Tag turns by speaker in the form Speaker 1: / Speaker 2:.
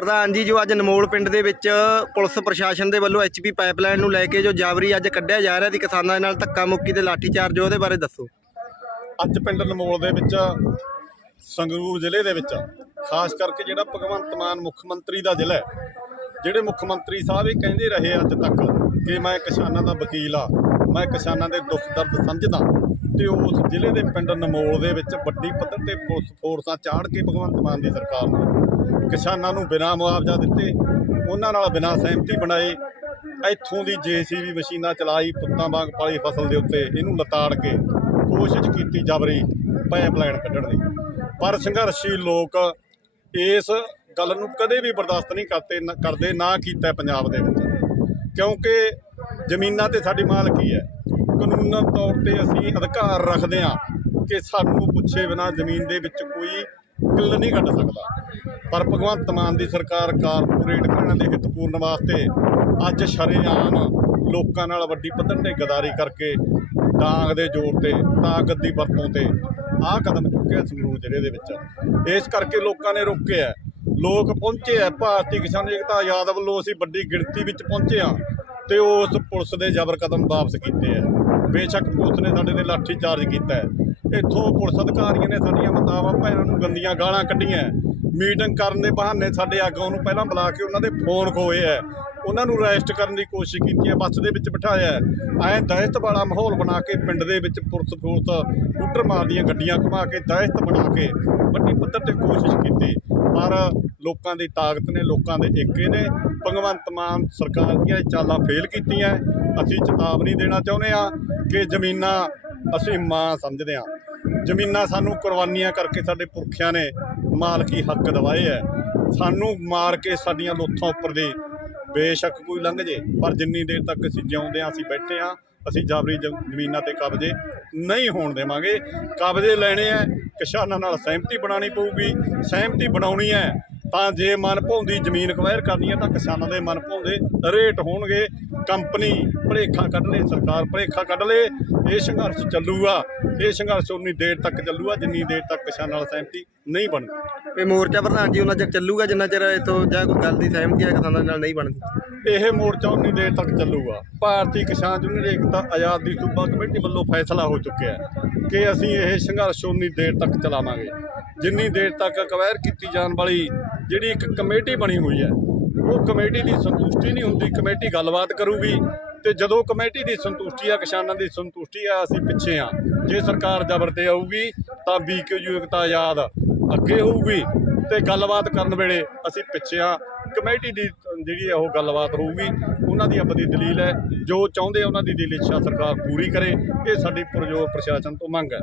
Speaker 1: ਪ੍ਰਧਾਨ ਜੀ, ਜੋ ਅੱਜ ਨਮੋਲ ਪਿੰਡ ਦੇ ਵਿੱਚ ਪੁਲਿਸ ਪ੍ਰਸ਼ਾਸਨ ਦੇ ਵੱਲੋਂ ਐਚਪੀ ਪਾਈਪਲਾਈਨ ਨੂੰ ਲੈ ਕੇ ਜੋ ਜਾਵਰੀ ਅੱਜ ਕੱਢਿਆ ਜਾ ਰਿਹਾ ਸੀ ਕਿਸਾਨਾਂ ਦੇ ਨਾਲ ਧੱਕਾ ਮੁੱਕੀ ਤੇ ਲਾਠੀਚਾਰਜ ਉਹਦੇ ਬਾਰੇ ਦੱਸੋ।
Speaker 2: ਅੱਜ ਪਿੰਡ ਨਮੋਲ ਦੇ ਵਿੱਚ, ਸੰਗਰੂਰ ਜ਼ਿਲ੍ਹੇ ਦੇ ਵਿੱਚ, ਖਾਸ ਕਰਕੇ ਜਿਹੜਾ ਭਗਵੰਤ ਮਾਨ ਮੁੱਖ ਮੰਤਰੀ ਦਾ ਜ਼ਿਲ੍ਹਾ ਹੈ, ਜਿਹੜੇ ਮੁੱਖ ਮੰਤਰੀ ਸਾਹਿਬ ਇਹ ਕਹਿੰਦੇ ਰਹੇ ਅੱਜ ਤੱਕ ਕਿ ਮੈਂ ਕਿਸਾਨਾਂ ਦਾ ਵਕੀਲ ਆ ਮੈਂ ਕਿਸਾਨਾਂ ਦੇ ਦੁੱਖ ਦਰਦ ਸਮਝਦਾ ਤੇ ਉਸ ਜ਼ਿਲ੍ਹੇ ਦੇ ਪਿੰਡ ਨਮੋਲ ਦੇ ਵਿੱਚ ਵੱਡੀ ਪੱਧਰ ਤੇ ਪੁਲਿਸ ਫੋਰਸਾਂ ਚਾੜ ਕੇ ਭਗਵੰਤ ਮਾਨ ਦੀ ਸਰਕਾਰ ਨੇ। ਕਿਸਾਨਾਂ ਨੂੰ ਬਿਨਾਂ ਮੁਆਵਜ਼ਾ ਦਿੱਤੇ, ਉਹਨਾਂ ਨਾਲ ਬਿਨਾਂ ਸਹਿਮਤੀ ਬਣਾਏ, ਇੱਥੋਂ ਦੀ ਜੀਸੀਬੀ ਮਸ਼ੀਨਾਂ ਚਲਾਈ, ਪੁੱਤਾਂ ਵਾਂਗ ਪਾਲੀ ਫਸਲ ਦੇ ਉੱਤੇ ਇਹਨੂੰ ਲਤਾੜ ਕੇ ਕੋਸ਼ਿਸ਼ ਕੀਤੀ ਜਬਰੀ ਪਾਈਪਲਾਈਨ ਕੱਢਣ ਦੀ। ਪਰ ਸੰਘਰਸ਼ੀ ਲੋਕ ਇਸ ਗੱਲ ਨੂੰ ਕਦੇ ਵੀ ਬਰਦਾਸ਼ਤ ਨਹੀਂ ਕਰਤੇ, ਨ- ਕਰਦੇ, ਨਾ ਕੀਤਾ ਪੰਜਾਬ ਦੇ ਵਿੱਚ। ਕਿਉਂਕਿ ਜ਼ਮੀਨਾਂ ਤੇ ਸਾਡੀ ਮਾਲਕੀ ਹੈ। ਕਾਨੂੰਨ ਤੌਰ ਤੇ ਅਸੀਂ ਅਧਿਕਾਰ ਰੱਖਦੇ ਹਾਂ ਕਿ ਸਾਨੂੰ ਪੁੱਛੇ ਬਿਨਾ ਜ਼ਮੀਨ ਦੇ ਵਿੱਚ ਕੋਈ ਕਿੱਲ ਨਹੀਂ ਕੱਢ ਸਕਦਾ। ਪਰ ਭਗਵੰਤ ਮਾਨ ਦੀ ਸਰਕਾਰ ਕਾਰਪੋਰੇਟ ਘਰਾਣਿਆਂ ਦੇ ਹਿੱਤ ਪੂਰਨ ਵਾਸਤੇ ਅੱਜ ਸ਼ਰੇਆਮ ਲੋਕਾਂ ਨਾਲ ਵੱਡੀ ਪੱਧਰ ਤੇ ਗਦਾਰੀ ਕਰਕੇ ਡਾਂਗ ਦੇ ਜ਼ੋਰ ਤੇ, ਤਾਕਤ ਦੀ ਵਰਤੋਂ ਤੇ ਆਹ ਕਦਮ ਚੁੱਕਿਆ ਸੰਗਰੂਰ ਜ਼ਿਲ੍ਹੇ ਦੇ ਵਿੱਚ। ਇਸ ਕਰਕੇ ਲੋਕਾਂ ਨੇ ਰੋਕਿਆ ਲੋਕ ਪਹੁੰਚੇ ਆ ਭਾਰਤੀ ਕਿਸਾਨ ਏਕਤਾ ਆਜ਼ਾਦ ਵੱਲੋਂ ਅਸੀਂ ਵੱਡੀ ਗਿਣਤੀ ਵਿੱਚ ਪਹੁੰਚੇ ਆ ਤੇ ਉਸ ਪੁਲਿਸ ਦੇ ਜ਼ਬਰ ਕਦਮ ਵਾਪਸ ਕੀਤੇ ਆ ਬੇਸ਼ੱਕ ਪੁਲਿਸ ਨੇ ਸਾਡੇ ਤੇ ਲਾਠੀ ਚਾਰਜ ਕੀਤਾ ਹੈ। ਇੱਥੋਂ ਪੁਲਿਸ ਅਧਿਕਾਰੀਆਂ ਨੇ ਸਾਡੀਆਂ ਮਾਤਾਵਾਂ, ਭੈਣਾਂ ਨੂੰ ਗੰਦੀਆਂ ਗਾਲਾਂ ਕੱਢੀਆਂ ਮੀਟਿੰਗ ਕਰਨ ਦੇ ਬਹਾਨੇ ਸਾਡੇ ਆਗੂਆਂ ਨੂੰ ਪਹਿਲਾਂ ਬੁਲਾ ਕੇ ਉਹਨਾਂ ਦੇ ਫੋਨ ਖੋਏ ਆ ਉਹਨਾਂ ਨੂੰ ਅਰੈਸਟ ਕਰਨ ਦੀ ਕੋਸ਼ਿਸ਼ ਕੀਤੀ ਹੈ ਬੱਸ ਦੇ ਵਿੱਚ ਬਿਠਾਇਆ ਐ। ਦਹਿਸ਼ਤ ਵਾਲਾ ਮਾਹੌਲ ਬਣਾ ਕੇ ਪਿੰਡ ਦੇ ਵਿੱਚ ਪੁਲਿਸ ਫੋਰਸ ਸਕੂਟਰ ਮਾਰਦੀਆਂ ਗੱਡੀਆਂ ਘੁਮਾ ਕੇ ਦਹਿਸ਼ਤ ਬਣਾ ਕੇ ਵੱਡੀ ਪੱਧਰ ਤੇ ਕੋਸ਼ਿਸ਼ ਕੀਤੀ। ਪਰ ਲੋਕਾਂ ਦੀ ਤਾਕਤ ਨੇ, ਲੋਕਾਂ ਦੇ ਏਕੇ ਨੇ। ਭਗਵੰਤ ਮਾਨ ਸਰਕਾਰ ਦੀਆਂ ਇਹ ਚਾਲਾਂ ਫੇਲ ਕੀਤੀਆਂ ਅਸੀਂ ਚੇਤਾਵਨੀ ਦੇਣਾ ਚਾਹੁੰਦੇ ਆ ਕਿ ਜ਼ਮੀਨਾਂ ਅਸੀਂ ਮਾਂ ਸਮਝਦੇ ਆ ਜ਼ਮੀਨਾਂ ਸਾਨੂੰ ਕੁਰਬਾਨੀਆਂ ਕਰਕੇ ਸਾਡੇ ਪੁਰਖਿਆਂ ਨੇ ਮਾਲਕੀ ਹੱਕ ਦਵਾਏ ਐ ਸਾਨੂੰ ਮਾਰ ਕੇ ਸਾਡੀਆਂ ਲੋਥਾਂ ਉੱਪਰ ਦੇ ਬੇਸ਼ੱਕ ਕੋਈ ਲੰਘ ਜੇ, ਪਰ ਜਿੰਨੀ ਦੇਰ ਤੱਕ ਅਸੀਂ ਜਿਉਂਦੇ ਆ ਅਸੀਂ ਬੈਠੇ ਆ ਅਸੀਂ ਜਾਬਰੀ ਜ- ਜ਼ਮੀਨਾਂ ਤੇ ਕਬਜ਼ੇ ਨਹੀਂ ਹੋਣ ਦੇਵਾਂਗੇ। ਕਬਜ਼ੇ ਲੈਣੇ ਆ ਕਿਸਾਨਾਂ ਨਾਲ ਸਹਿਮਤੀ ਬਣਾਉਣੀ ਪਊਗੀ, ਸਹਿਮਤੀ ਬਣਾਉਣੀ ਹੈ, ਤਾਂ ਜੇ ਮਨ ਭਾਉਂਦੀ ਜ਼ਮੀਨ ਅਕਵਾਇਰ ਕਰਨੀ ਹੈ, ਤਾਂ ਕਿਸਾਨਾਂ ਦੇ ਮਨ ਭਾਉਂਦੇ ਰੇਟ ਹੋਣਗੇ। ਕੰਪਨੀ ਭਲੇਖਾ ਕੱਢ ਲੇ ਸਰਕਾਰ ਭਲੇਖਾ ਕੱਢ ਲੇ ਇਹ ਸੰਘਰਸ਼ ਚੱਲੂਗਾ। ਇਹ ਸੰਘਰਸ਼ ਉਨੀ ਦੇਰ ਤੱਕ ਚੱਲੂਗਾ ਜਿੰਨੀ ਦੇਰ ਤੱਕ ਕਿਸਾਨਾਂ ਨਾਲ ਸਹਿਮਤੀ ਨਹੀਂ ਬਣਦੀ।
Speaker 1: ਇਹ ਮੋਰਚਾ ਪ੍ਰਧਾਨ ਜੀ ਉਹਨਾਂ ਚਿਰ ਚੱਲੂਗਾ ਜਿੰਨਾ ਚਿਰ ਇਥੋਂ ਜਾਂ ਕੋਈ ਗੱਲ ਦੀ ਸਹਿਮਤੀ ਹੈ ਕਿਸਾਨਾਂ ਨਾਲ ਨਹੀਂ ਬਣਦੀ।
Speaker 2: ਇਹ ਮੋਰਚਾ ਉਨੀ ਦੇਰ ਤੱਕ ਚੱਲੂਗਾ। ਭਾਰਤੀ ਕਿਸਾਨ ਯੂਨੀਅਨ ਏਕਤਾ ਆਜ਼ਾਦੀ ਸੂਬਾ ਕਮੇਟੀ ਵੱਲੋਂ ਫੈਸਲਾ ਹੋ ਚੁੱਕਿਆ ਹੈ ਕਿ ਅਸੀਂ ਇਹ ਸੰਘਰਸ਼ ਉਨੀ ਦੇਰ ਤੱਕ ਚਲਾਵਾਂਗੇ। ਜਿੰਨੀ ਦੇਰ ਤੱਕ ਅਕਵਾਇਰ ਕੀਤੀ ਜਾਣ ਵਾਲੀ ਜਿਹੜੀ ਇੱਕ ਕਮੇਟੀ ਬਣੀ ਹੋਈ ਹੈ ਉਹ ਕਮੇਟੀ ਦੀ ਸੰਤੁਸ਼ਟੀ ਨਹੀਂ ਹੁੰਦੀ ਕਮੇਟੀ ਗੱਲਬਾਤ ਕਰੂਗੀ। ਤੇ ਜਦੋਂ ਕਮੇਟੀ ਦੀ ਸੰਤੁਸ਼ਟੀ ਆ, ਕਿਸਾਨਾਂ ਦੀ ਸੰਤੁਸ਼ਟੀ ਆ, ਅਸੀਂ ਪਿੱਛੇ ਆ। ਜੇ ਸਰਕਾਰ ਜ਼ਬਰ ਤੇ ਆਊਗੀ, ਤਾਂ ਬੀਕੇਯੂ ਏਕਤਾ ਆਜ਼ਾਦ ਅੱਗੇ ਹੋਊਗੀ ਤੇ ਗੱਲਬਾਤ ਕਰਨ ਵੇਲੇ ਅਸੀਂ ਪਿੱਛੇ ਆ। ਕਮੇਟੀ ਦੀ ਜਿਹੜੀ ਹੈ ਉਹ ਗੱਲਬਾਤ ਹੋਊਗੀ। ਉਹਨਾਂ ਦੀ ਆਪਣੀ ਦਲੀਲ ਹੈ। ਜੋ ਚਾਹੁੰਦੇ ਉਹਨਾਂ ਦੀ ਦਿਲ ਇੱਛਾ ਸਰਕਾਰ ਪੂਰੀ ਕਰੇ। ਇਹ ਸਾਡੀ ਪੁਰਜੋਰ ਪ੍ਰਸ਼ਾਸਨ ਤੋਂ ਮੰਗ ਹੈ।